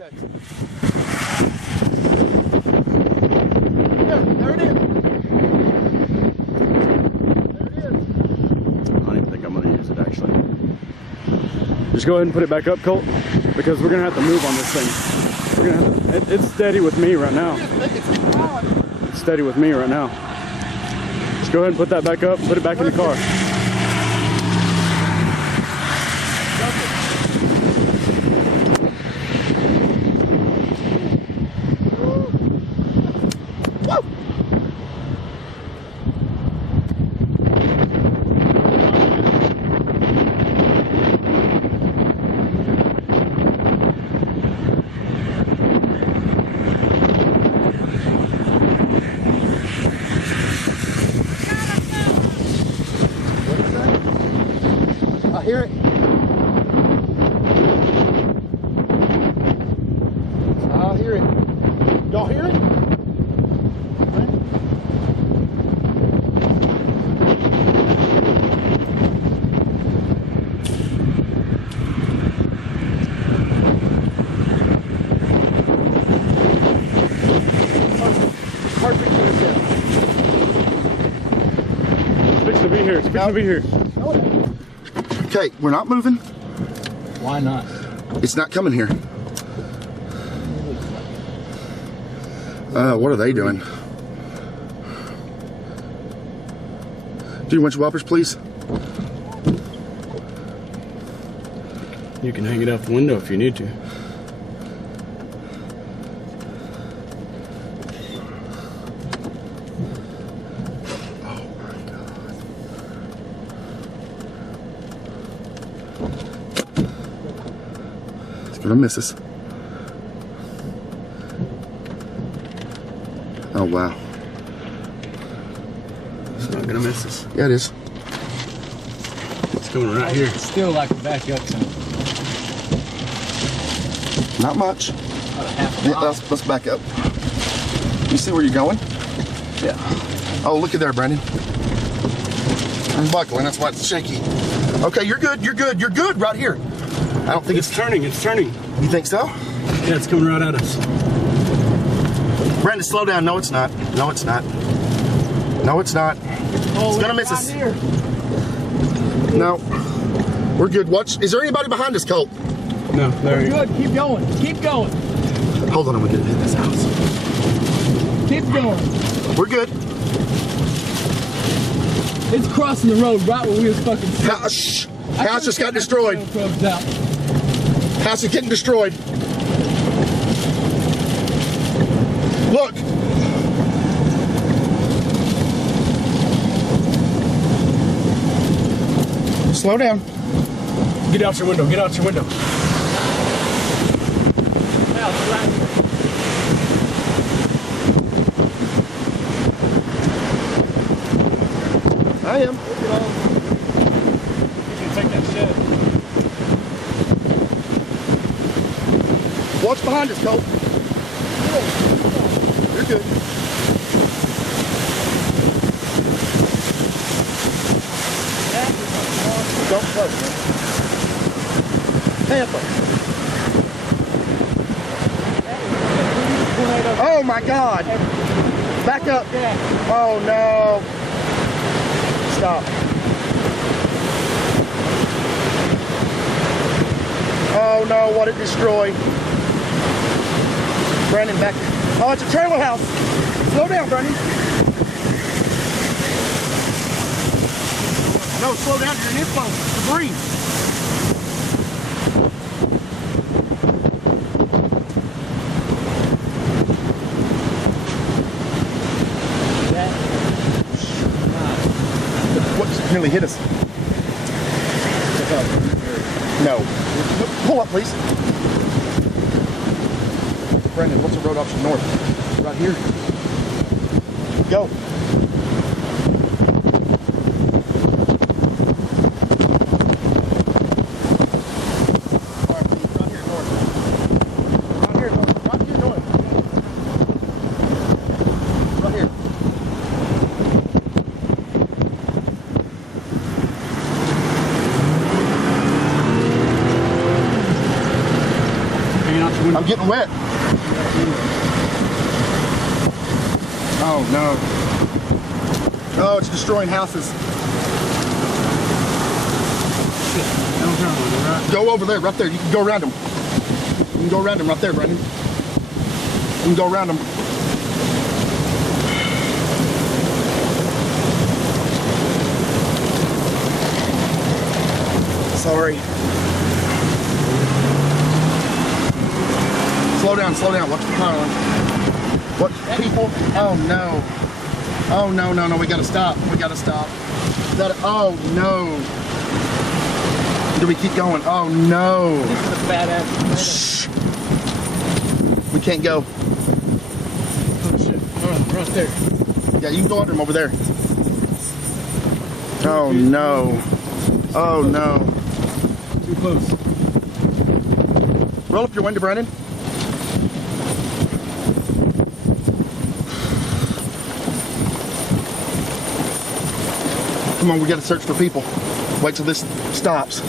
Okay. There it is. There it is. I don't even think I'm going to use it actually. Just go ahead and put it back up, Colt, because we're going to have to move on this thing. We're gonna have to, it's steady with me right now. It's steady with me right now. Just go ahead and put that back up, put it back in the car. I hear it. I hear it. Y'all hear it? Perfect intercept. It's fixing to be here. It's fixing to be here. Okay, we're not moving. Why not? It's not coming here. What are they doing? Do you winch whoppers, please? You can hang it out the window if you need to. Gonna miss us. Oh wow. It's not gonna miss us. Yeah, it is. It's coming right here. It's still like a backup zone. Not much. About a half a Yeah, mile. let's back up. You see where you're going? Yeah. Oh, look at there, Brandon. I'm buckling, that's why it's shaky. Okay, you're good, you're good, you're good right here. I don't think It's turning. It's turning. You think so? Yeah, it's coming right at us. Brandon, slow down. No, it's not. No, it's not. No, it's not. Oh, It's gonna miss us. Here. No. We're good. Watch. Is there anybody behind us, Colt? No, there We're you go. good. Keep going. Keep going. Hold on, I'm gonna hit this house. Keep going. We're good. It's crossing the road right where we was fucking sitting. House, house just got destroyed. Out. House is getting destroyed. Look. Slow down. Get out your window. Get out your window. I am. Take that shed. Watch behind us, Colt. You're good. Don't touch, man. Tampa. Oh my God. Back up. Oh no. Stop. Oh no, what it destroyed. Brandon, back. Oh, it's a trailer house. Slow down, Brandon. No, slow down. You're in info. Debris. What nearly hit us? No. Pull up, please. Brandon, what's the road option north? Right here. Go. I'm I'm getting wet. Oh no. Oh, it's destroying houses. Go over there, right there. You can go around them. You can go around them right there, Brandon. You can go around them. Sorry. Slow down, slow down. Watch the car line. What people? Oh no. Oh no, no, no. We gotta stop. We gotta stop. Oh no. Do we keep going? Oh no. This is a fat ass. Shh. We can't go. Oh shit. Right there. Yeah, you can go under them over there. Oh no. Oh no. Too close. Roll up your window, Brandon. Come on, we gotta search for people. Wait till this stops.